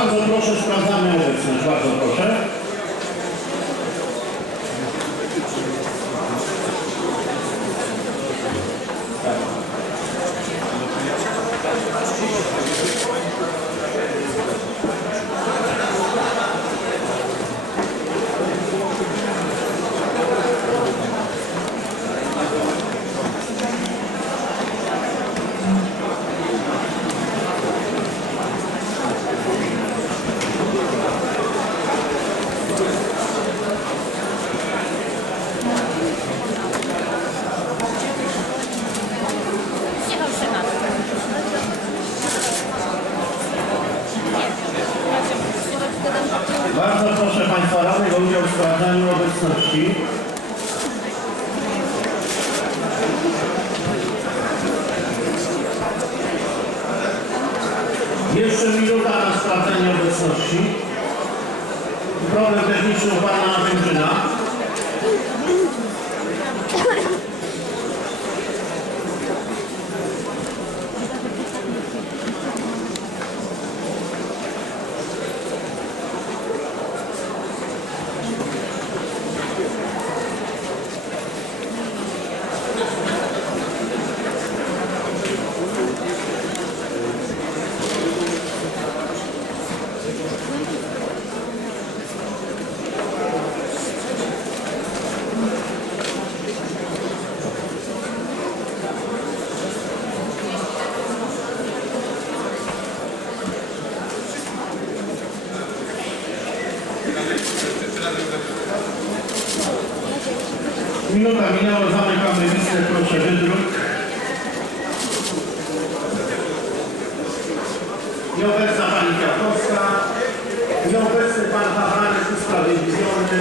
Bardzo proszę, sprawdzamy obecność. Bardzo proszę. Nie mam senatu. Bardzo proszę Państwa radnych o udział w sprawdzaniu obecności. Jeszcze minuta na sprawdzenie obecności. Problem techniczny u Pana Węgrzyna. Minuta minęła, zamykamy listę, proszę wydruk. Nieobecna Pani Kwiatkowska, nieobecny Pan Hawanek, usprawiedliwiony.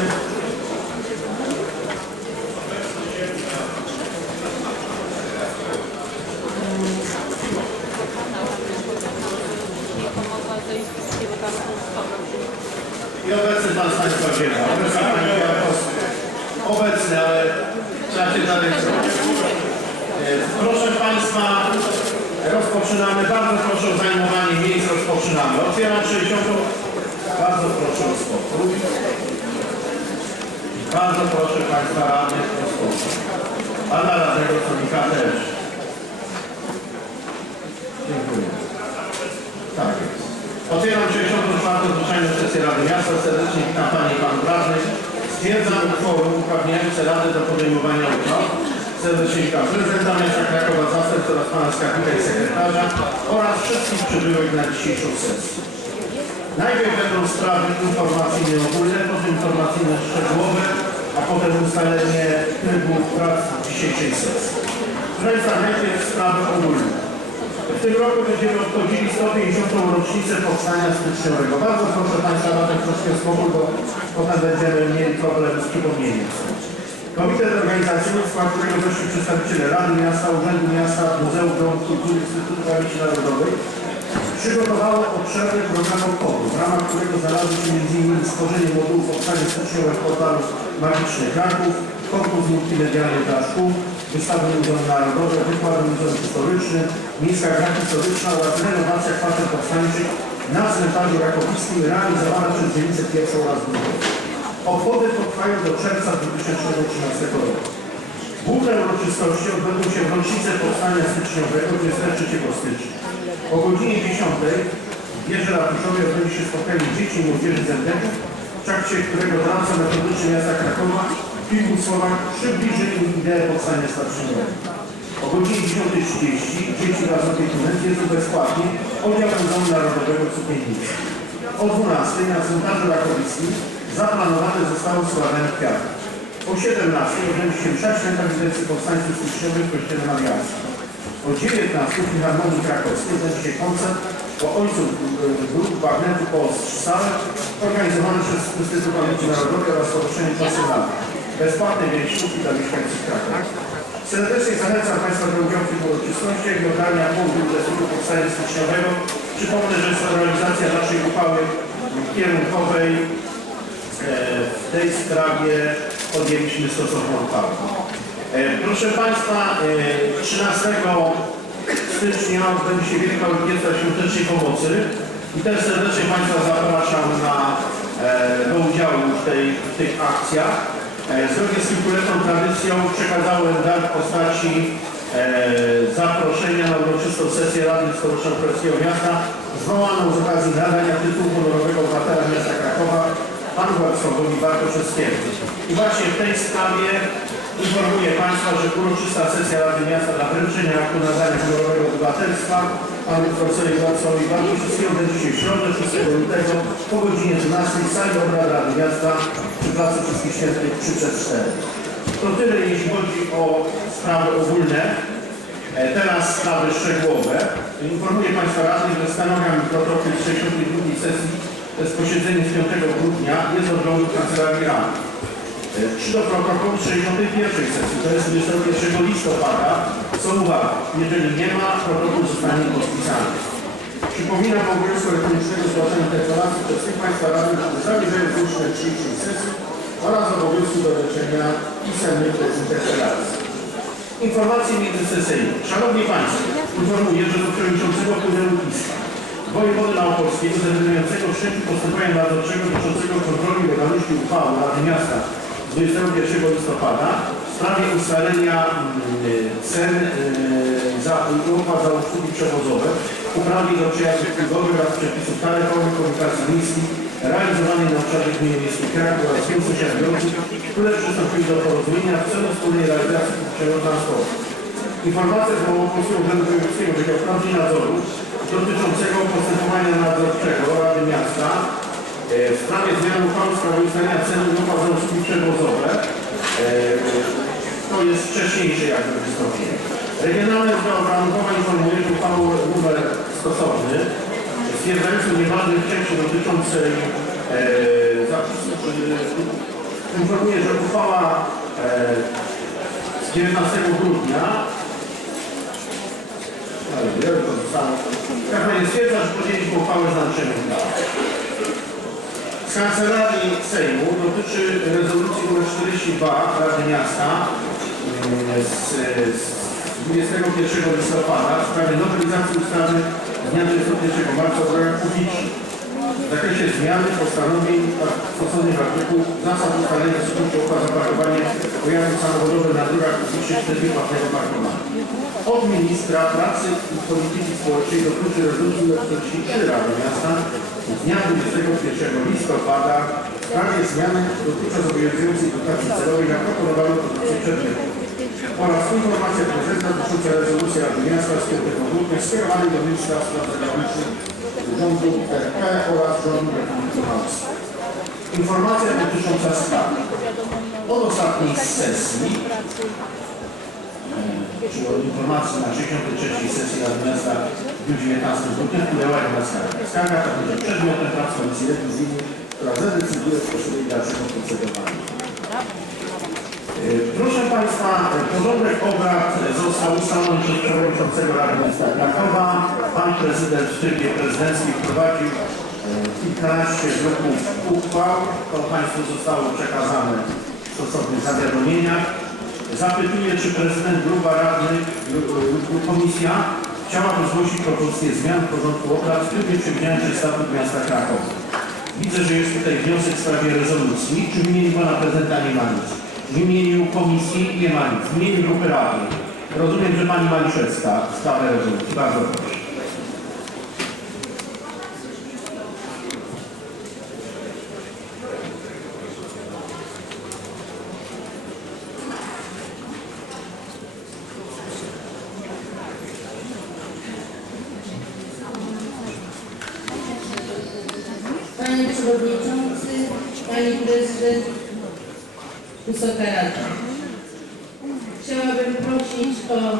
I obecny Pan Stanisław Ziemba, obecna Pani Kwiatkowska. Obecny, ale trzeba się zarejestrować. E, Proszę Państwa, rozpoczynamy. Bardzo proszę o zajmowanie miejsc, rozpoczynamy. Otwieram 60. Bardzo proszę o spokój. Bardzo proszę Państwa radnych o spokój. Pana radnego Sonika też. Dziękuję. Tak jest. Otwieram 64. zwyczajną sesję Rady Miasta. Serdecznie witam Panie i Panów Radnych. Stwierdzam kworum uprawniające Rady do podejmowania uchwał. Serdecznie witam Prezydenta Miasta Krakowa, zastępcę oraz Pana Skarbnika i Sekretarza oraz wszystkich przybyłych na dzisiejszą sesję. Najpierw będą sprawy informacyjne ogólne, potem informacyjne szczegółowe, a potem ustalenie trybu prac dzisiejszej sesji. Proszę najpierw sprawy ogólne. W tym roku będziemy obchodzili 150. rocznicę powstania styczniowego. Bardzo proszę Państwa ten troszkę spokój, bo potem będziemy mieli problem z przypomnieniem. Komitet Organizacyjny, w skład którego weszli przedstawiciele Rady Miasta, Urzędu Miasta, Muzeum Domu Kultury, Instytutu Pamięci Narodowej, przygotowało obszerny program obchodu, w ramach którego znalazły się m.in. stworzenie modułu powstania styczniowego portalu Magiczny Kraków, konkurs multimedialny dla szkół, wystawy Muzeum Narodowe, wykłady Muzeum Historycznym, miejska gra historyczna oraz renowacja kwater powstańczych na cmentarzu Rakowickim realizowana przez dzielnicę pierwszą oraz drugą. Obchody potrwają do czerwca 2013 roku. Główne uroczystości odbędą się w rocznicę powstania styczniowego 23 stycznia. O godzinie 10 w wieży ratuszowej odbędzie się spotkanie dzieci i młodzieży z MDK, w trakcie którego doradca metodyczny miasta Krakowa w kilku słowach przybliży im ideę powstania styczniowego. O godzinie 10.30 dzieci wraz z opiekunem zjedzą bezpłatnie oddziałem Domu Narodowego w. O 12 na cmentarzu Rakowickim zaplanowane zostało składanie kwiatów. O 17 odbędzie się msza święta wizycji powstańców styczniowych w kościele Mariackim. O 19 w Filharmonii Krakowskiej odbędzie się koncert o ojcu y, grup Bagnetu Polsat organizowany przez Instytut Pamięci Narodowej oraz Stowarzyszenie Pasjonalne. Bezpłatne wieńczówki dla mieszkańców Krakowa. Serdecznie zachęcam Państwa do udziału w tych uroczystościach i oddania punktu uczestników powstania styczniowego. Przypomnę, że jest to realizacja naszej uchwały kierunkowej. E, W tej sprawie podjęliśmy stosowną uchwałę. E, Proszę Państwa, e, 13 stycznia odbędzie się Wielka Orkiestra Świątecznej Pomocy i też serdecznie Państwa zapraszam na, e, do udziału w, tej, w tych akcjach. E, Zgodnie z kilkuletną tradycją przekazałem dar w postaci e, zaproszenia na uroczystą sesję Rady Stowarzyszenia Królewskiego Miasta zwołaną z okazji nadania tytułu honorowego obywatela miasta Krakowa panu Władysławowi Bartoszewskiemu. I właśnie w tej sprawie informuję Państwa, że uroczysta sesja Rady Miasta dla wręczenia aktu nadania honorowego obywatelstwa panu profesorowi Władysławowi Bartoszewskiemu będzie się w środę 6 lutego po godzinie 12 w sali obrad Rady Miasta przy Placu Wszystkich Świętych 3 przez 4. To tyle jeśli chodzi o sprawy ogólne. E, Teraz sprawy szczegółowe. Informuję Państwa radnych, że stanowiam protokół z 62 sesji, to jest posiedzenie z 5 grudnia, jest odrządu Kancelarii Rady. E, Czy do protokołu z 61 sesji, to jest 21 listopada, są uwagi. Jeżeli nie ma, protokół zostanie podpisany. Przypominam o obowiązku elektronicznego zgłaszania deklaracji przez tych Państwa radnych w zamierzeniu zgłoszenia dzisiejszej sesji oraz obowiązku doręczenia pisemnych interpelacji. Informacje międzysesyjne. Szanowni Państwo, informuję, że do przewodniczącego Trybunału Pisma, wojewody Małopolskiego zdecydującego wszczęciu postępowania nadzorczego dotyczącego kontroli legalności uchwały Rady Miasta z 21 listopada w sprawie ustalenia mm, cen y, za opłat za usługi przewozowe, uprawnień do przejazdów pływowych oraz przepisów taryfowych komunikacji miejskiej realizowanej na obszarze gminy miejskiej Kraków oraz wielu sąsiadujących, które przystąpili do porozumienia w celu wspólnej realizacji publicznego transportu. Informacja z Małopolskiego Urzędu Wojewódzkiego wydział Spraw i Nadzoru dotyczącego postępowania nadzorczego Rady Miasta e, w sprawie zmiany uchwały w sprawie ustalenia ceny opłat za usługi przewozowe. E, To jest wcześniejsze jakby wystąpienie. Regionalne Izba Obrachunkowa informuje, że uchwałą numer stosowny stwierdzający nieważnych części dotyczącej e, informuje, że uchwała z 19 grudnia pani stwierdza, że podjęliśmy uchwałę z naruszeniem prawa. Z Kancelarii Sejmu dotyczy rezolucji nr 42 Rady Miasta mm, z, z 21 listopada w sprawie nowelizacji ustawy z dnia 21 marca o drogach publicznych w zakresie zmiany postanowień stosownych artykułów zasad ustalenia skutku opłat za parkowanie pojazdów samochodowych na drogach publicznych w trybie płatnego parkowania. Od ministra pracy i polityki społecznej dotyczy rezolucji nr 43 Rady Miasta z dnia 21 listopada w sprawie zmiany dotychczas obowiązującej dotacji celowej na proponowaną produkcję przedmiotów oraz informacja prezydenta dotycząca rezolucji Rady Miasta z 5 grudnia skierowanej do ministra spraw zagranicznych rządu RP oraz rządu Republiki Polski. Informacja dotycząca sprawy. Od ostatniej sesji, e, czyli od informacji na 63 sesji Rady Miasta w dniu 19 grudnia wpłynęła jedna skarga. Skarga ta będzie przedmiotem prac Komisji Rewizyjnej, która zadecyduje o sposobie dalszego procedowania. E, Proszę Państwa, e, porządek obrad został ustalony przez przewodniczącego Rady Miasta Krakowa. Pan prezydent w trybie prezydenckim wprowadził e, kilkanaście druków uchwał. To Państwu zostało przekazane w stosownych zawiadomieniach. Zapytuję, czy prezydent, grupa radnych lub komisja chciałaby zgłosić propozycję zmian w porządku obrad w przewidzianym przez statut miasta Krakowa. Widzę, że jest tutaj wniosek w sprawie rezolucji. Czy w imieniu pana prezydenta nie ma nic? W imieniu komisji nie ma nic. W imieniu grupy radnych. Rozumiem, że pani Maliszewska sprawę rezolucji. Bardzo proszę. Panie Przewodniczący, Pani Prezydent, Wysoka Rada. Chciałabym prosić o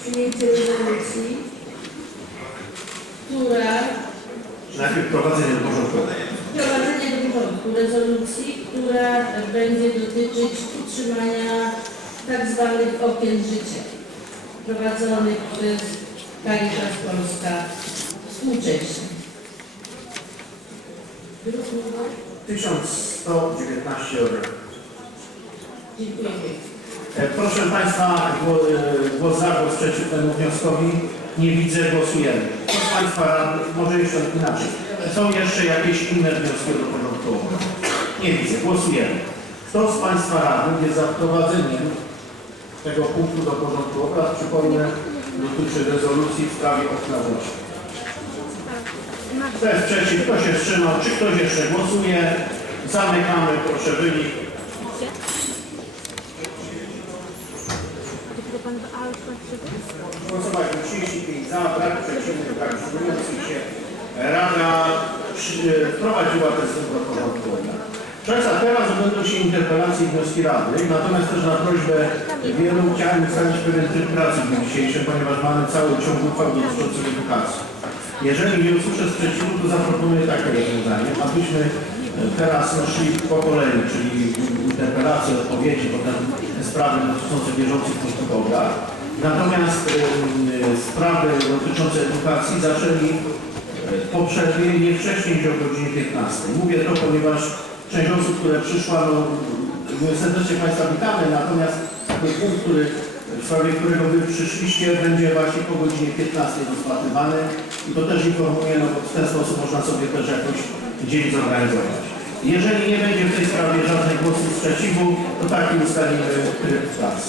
przyjęcie rezolucji, która Najpierw prowadzenie do porządku. wprowadzenie do porządku rezolucji, która będzie dotyczyć utrzymania tak zwanych okien życia prowadzonych przez Caritas Polska współcześnie. Druk numer? 1119 euro. E, Proszę Państwa, e, głos za, głos przeciw temu wnioskowi. Nie widzę, głosujemy. Z Państwa radnych, może jeszcze inaczej. Czy są jeszcze jakieś inne wnioski do porządku? Nie widzę, głosujemy. Kto z Państwa radnych jest za wprowadzeniem tego punktu do porządku obrad? Przypomnę, dotyczy rezolucji w sprawie okna włączenia. Kto jest przeciw, kto się wstrzymał, czy ktoś jeszcze głosuje? Zamykamy, proszę wynik. Tylko pan Alfa przybył? Głosować 35 za, brak przeciwnych, brak wstrzymujących się. Rada wprowadziła ten sąd do porządku. Proszę teraz będą się interpelacje i wnioski radnych, natomiast też na prośbę wielu chciałem ustalić pewien tryb pracy w dniu dzisiejszym, ponieważ mamy cały ciąg uchwał dotyczących edukacji. Jeżeli nie usłyszę sprzeciwu, to zaproponuję takie rozwiązanie, abyśmy teraz szli po kolei, czyli interpelacje, odpowiedzi, potem sprawy dotyczące bieżących obrad. Natomiast sprawy dotyczące edukacji zaczęli e, po przerwie nie wcześniej niż o godzinie 15. Mówię to, ponieważ część osób, które przyszła, no, my serdecznie Państwa witamy, natomiast taki punkt, który, w sprawie którego Wy przyszliście, będzie właśnie po godzinie 15 rozpatrywany i to też informuję, no bo w ten sposób można sobie też jakoś dzień zorganizować. Jeżeli nie będzie w tej sprawie żadnych głosów sprzeciwu, to taki ustalimy tryb pracy.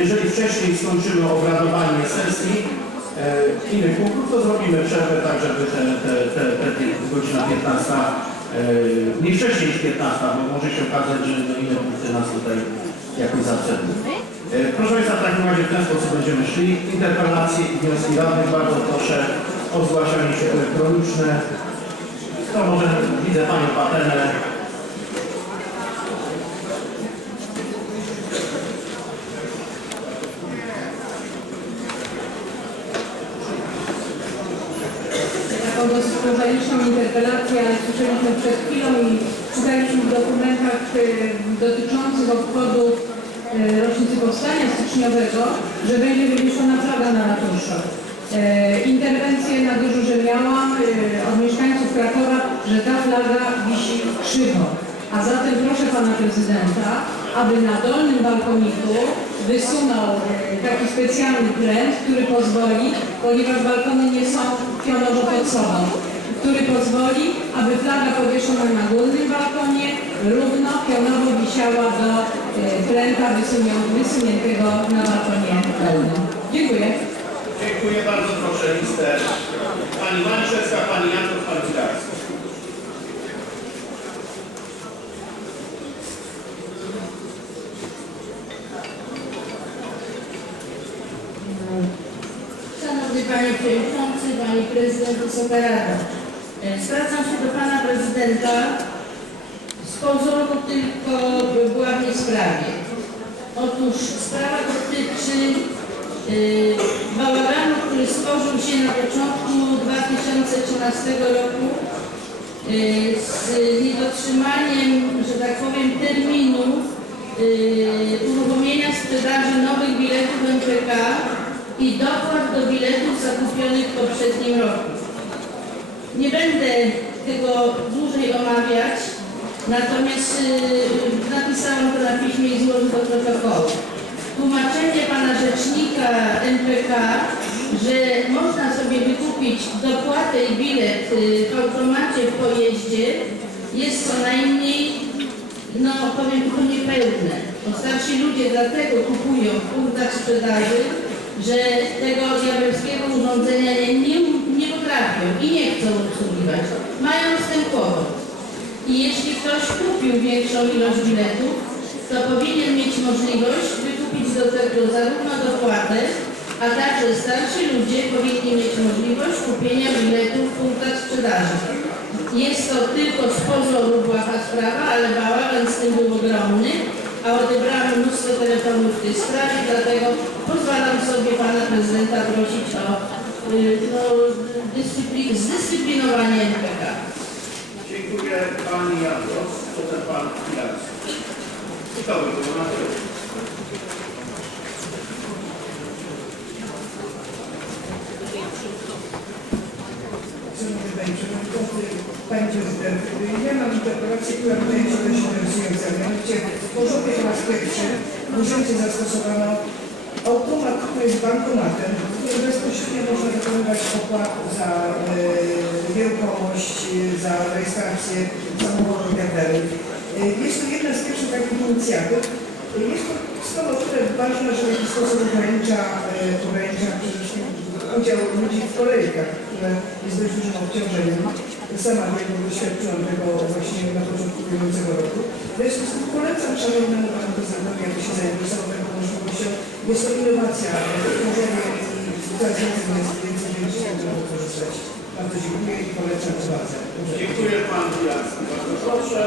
Jeżeli wcześniej skończymy obradowanie sesji, e, innych punktów, to zrobimy przerwę, tak żeby te, te, te, te, te godzina 15, e, nie wcześniej niż 15, bo może się okazać, że inne punkty nas tutaj jakoś zaprzedują. E, Proszę Państwa, w takim razie w ten sposób będziemy szli. Interpelacje i wnioski radnych bardzo proszę o zgłaszanie się elektroniczne. To może widzę Panią dosyć prozaiczną interpelację, ale słyszeliśmy przed chwilą i czytaliśmy w dokumentach e, dotyczących obchodu e, rocznicy powstania styczniowego, że będzie wywieszona flaga na ratuszu. E, interwencję na dyżurze miałam e, od mieszkańców Krakowa, że ta flaga wisi krzywo. A zatem proszę pana prezydenta, aby na dolnym balkoniku wysunął taki specjalny pręt, który pozwoli, ponieważ balkony nie są pionowo pod sobą, który pozwoli, aby flaga powieszona na górnym balkonie równo pionowo wisiała do e, pręta wysuniętego na balkonie. Dziękuję. Dziękuję bardzo, proszę listę. Pani Malczewska, Pani Janków, Pan Wilarski. Szanowny Panie Przewodniczący, Pani Prezydent, Wysoka Rada. E, Zwracam się do Pana Prezydenta z pozoru tylko w ładnej sprawie. Otóż sprawa dotyczy bałaganu, który stworzył się na początku 2013 roku y, z niedotrzymaniem, że tak powiem, terminu y, uruchomienia sprzedaży nowych biletów MPK i dopłat do biletów zakupionych w poprzednim roku. Nie będę tego dłużej omawiać, natomiast napisałam to na piśmie i złożę do protokołu. Tłumaczenie pana rzecznika MPK, że można sobie wykupić dopłatę i bilet y, w automacie w pojeździe jest co najmniej, no powiem tylko niepełne. Bo starsi ludzie dlatego kupują w punktach sprzedaży, że tego diabelskiego urządzenia nie, nie, nie potrafią i nie chcą obsługiwać. Mają z tym kłopot. I jeśli ktoś kupił większą ilość biletów, to powinien mieć możliwość do tego zarówno dopłatę, a także starsi ludzie powinni mieć możliwość kupienia biletów w punktach sprzedaży. Jest to tylko z pozoru błaha sprawa, ale bałagan z tym był ogromny a odebrałam mnóstwo telefonów w tej sprawie, dlatego pozwalam sobie pana prezydenta prosić o y, no, dyscypli- zdyscyplinowanie NPK. Dziękuję Pani Jadros, potem Pan Pilarski. I to na tyle. Szanowny Panie Przewodniczący, Pani Prezydent, ja mam interpelację, która dość interesująca. Mianowicie w porządku po raz pierwszy w urzędzie zastosowano automat, który jest bankomatem, w którym bezpośrednio można wykonywać opłat za e, nieruchomość, za rejestrację samochodu i tak. E, Jest to jedna z pierwszych takich inicjatyw. E, Jest to sprawa o tyle ważna, że sposób ogranicza, e, ogranicza udział ludzi w kolejkach, które jest dość dużym obciążeniem. Sama bo doświadczyłam tego właśnie na początku bieżącego roku. W związku z tym polecam szanownemu panu prezydentowi, aby się zainteresował taką możliwością. Jest to innowacja tworzenia i coraz więcej jest więcej ludzi, z tego korzystać. Bardzo dziękuję i polecam pracę. Dziękuję Pan Pilarski. Bardzo proszę.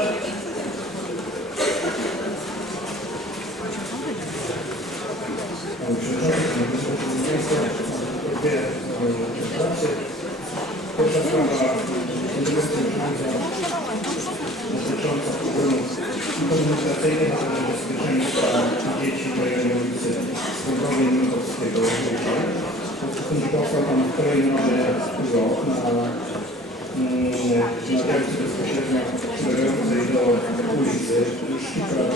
Panie Przewodniczący, Panie Państwo, dwie interpelacje. Legislacyjnej Rady Bezpieczeństwa Dzieci w rejonie mm, ulicy Skądowej Minkowskiego w Rzeczy. Publikował Pan kolejny rok na, na bezpośrednio przylegającej do ulicy już kilka lat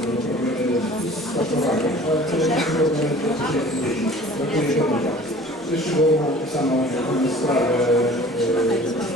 temu problemy z stosowaniem, ale przede wszystkim problemy dzieci. Brakuje dowodów. Jeszcze było opisano sprawę e,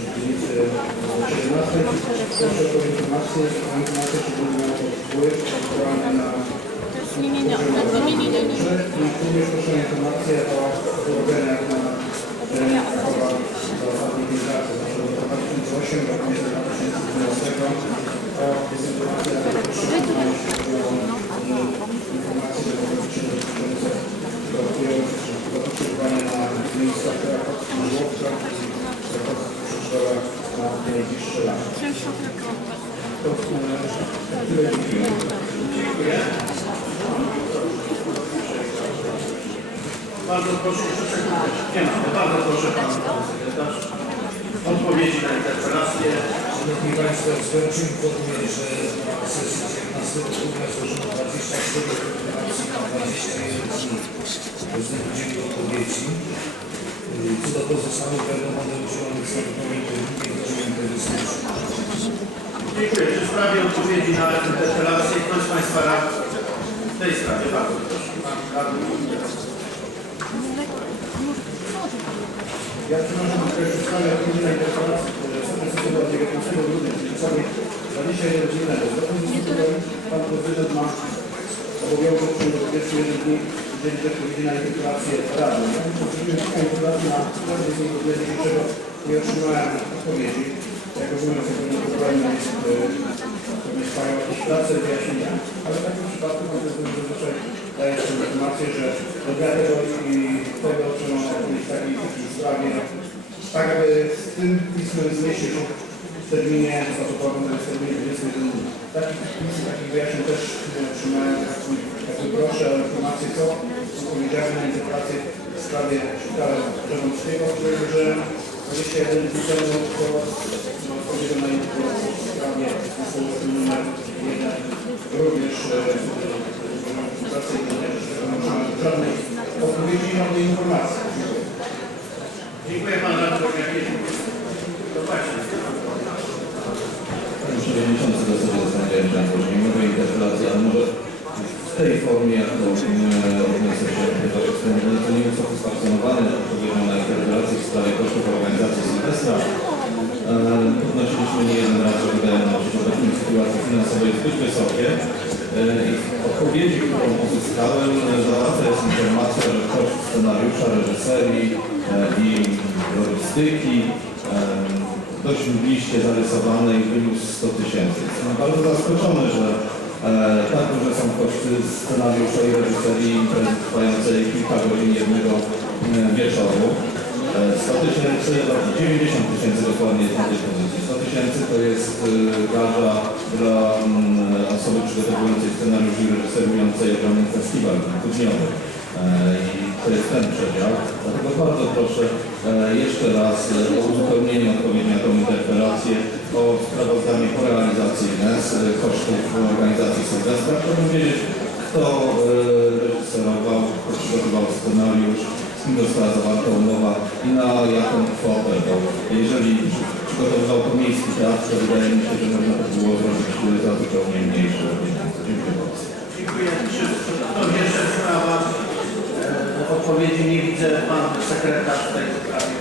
więc załączone ale była prośba do prośba do pana prezydenta o przedstawienie informacji na temat osób zmobilizowanych na podstawie czasowej jeśli 1 grudnia 2012. W związku z faktem również powiększenia się Krakowa do już fragment rejonu Nowej Huty, do dzielnicy 17. Proszę o informację, o informację, czy będą wpływ aktualny na że i również proszę o informację o wyrobieniach na terenie Krakowa znaczy od roku 2008 do końca 2012 o sytuacjach poszczególnych informacji demograficznych dotyczące pracujących czy zapotrzebowania na miejscach krakowskich, żłobkach i krakowskich przedszkolach na najbliższe lata. To e, tyle dziękuję. Dziękuję. Bardzo proszę o sekundę. Nie ma. Bardzo proszę Pan. Odpowiedzi na interpelację. Szanowni Państwo, skończył powiedzieć, że na sesji 19 grudnia złożono 24 informacji na 21 dni. Prezydent udzielił odpowiedzi. Yy, Co do pozostałych będą one udzielone w Dziękuję. Czy w sprawie odpowiedzi na interpelację ktoś z Państwa rad w tej sprawie? Bardzo proszę. Pan radny. Ja przepraszam, że w sprawie odpowiedzi na interpelację, od 19 grudnia, czyli sobie 21 dni temu. Zgodnie z tym Pan Prezydent ma obowiązek ciągu 21 dni udzielić odpowiedzi na interpelację radną. Ja na każdy z nich dnia dzisiejszego nie otrzymałem odpowiedzi. Jak rozumiem, to naturalnie jest pewnie trwają jakieś prace, wyjaśnienia, ale w takim przypadku Pan Prezydent zazwyczaj daje tę informację, że do dnia i tego otrzymał odpowiedź w takiej sprawie, tak aby z tym pismem zmieścić w terminie jest w terminie 21 dni. Takich pism, takich wyjaśnień też nie otrzymałem. Jakby proszę o informację, co odpowiedziałem na interpelację w sprawie szpitala Drzewońskiego, którego, że 21 dni temu po odpowiedzią na interpelację w sprawie zespołu numer 1 również pracy i nie otrzymałem żadnej odpowiedzi i żadnej informacji. Dziękuję. Dziękuję Pan Radny. Jakieś... To właśnie. Panie Przewodniczący, do sobie zastanawiałem się nad złożeniem nowej interpelacji, ale może w tej formie, jak to e, odniosę się do eksperymentu nieco usatysfakcjonowany odpowiedzią na interpelację w sprawie kosztów organizacji Sylwestra. E, Podnosiliśmy nie jeden raz, że wydaje nam się, w obecnej sytuacji finansowej zbyt wysokie. E, I w odpowiedzi, którą uzyskałem, uzyskałem, zawarta jest informacja, że koszt scenariusza, reżyserii e, i logistyki e, dość mgliście zarysowanej wyniósł 100 tysięcy. Jestem bardzo zaskoczony, że e, tak duże są koszty scenariusza i reżyserii imprezy trwającej kilka godzin jednego e, wieczoru. E, 100 tysięcy, no, 90 tysięcy dokładnie jest na tej pozycji. 100 tysięcy to jest e, garza dla mm, osoby przygotowującej scenariusz i reżyserującej ogromny festiwal dwudniowy. E, I to jest ten przedział. Dlatego bardzo proszę e, jeszcze raz e, o uzupełnienie odpowiedzi na tę interpelację o sprawozdanie porealizacyjne z e, kosztów organizacji Sylwestra. Chciałbym wiedzieć, kto e, reżyserował, kto przygotował scenariusz, z kim została zawarta umowa i na jaką kwotę, bo jeżeli przygotowywał to miejski teatr, to wydaje mi się, że można to było zrobić za zupełnie mniejsze. Dziękuję bardzo. Dziękuję. Czy ktoś jeszcze sprawa e, odpowiedzi nie widzę pan sekretarz w tej sprawie.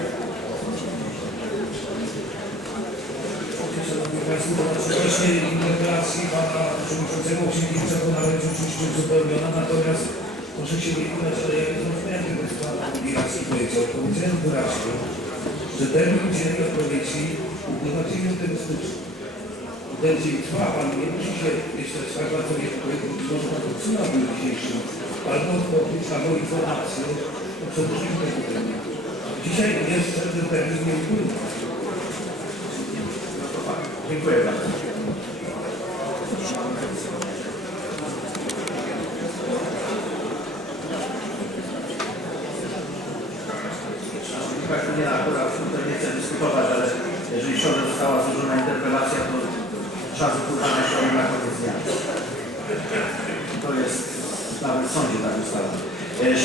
Szanowni Państwo, oczywiście interpelacji Pana Przewodniczącego Księgnicza Konarek oczywiście uzupełniona, natomiast ale nie zrozumiałem tego, co Pan Bielacki powiedział. Powiedziałem wyraźnie, że termin udzielenia odpowiedzi upływa 9 stycznia. Ten dzień trwa, Pan nie musi się, to jest tak bardzo nie odpowiedzi, może Pan odsyła w dniu dzisiejszym, albo odpowiedź, albo informację o przedłużeniu tego terminu. Dzisiaj jeszcze ten termin nie upływa. Dziękuję bardzo.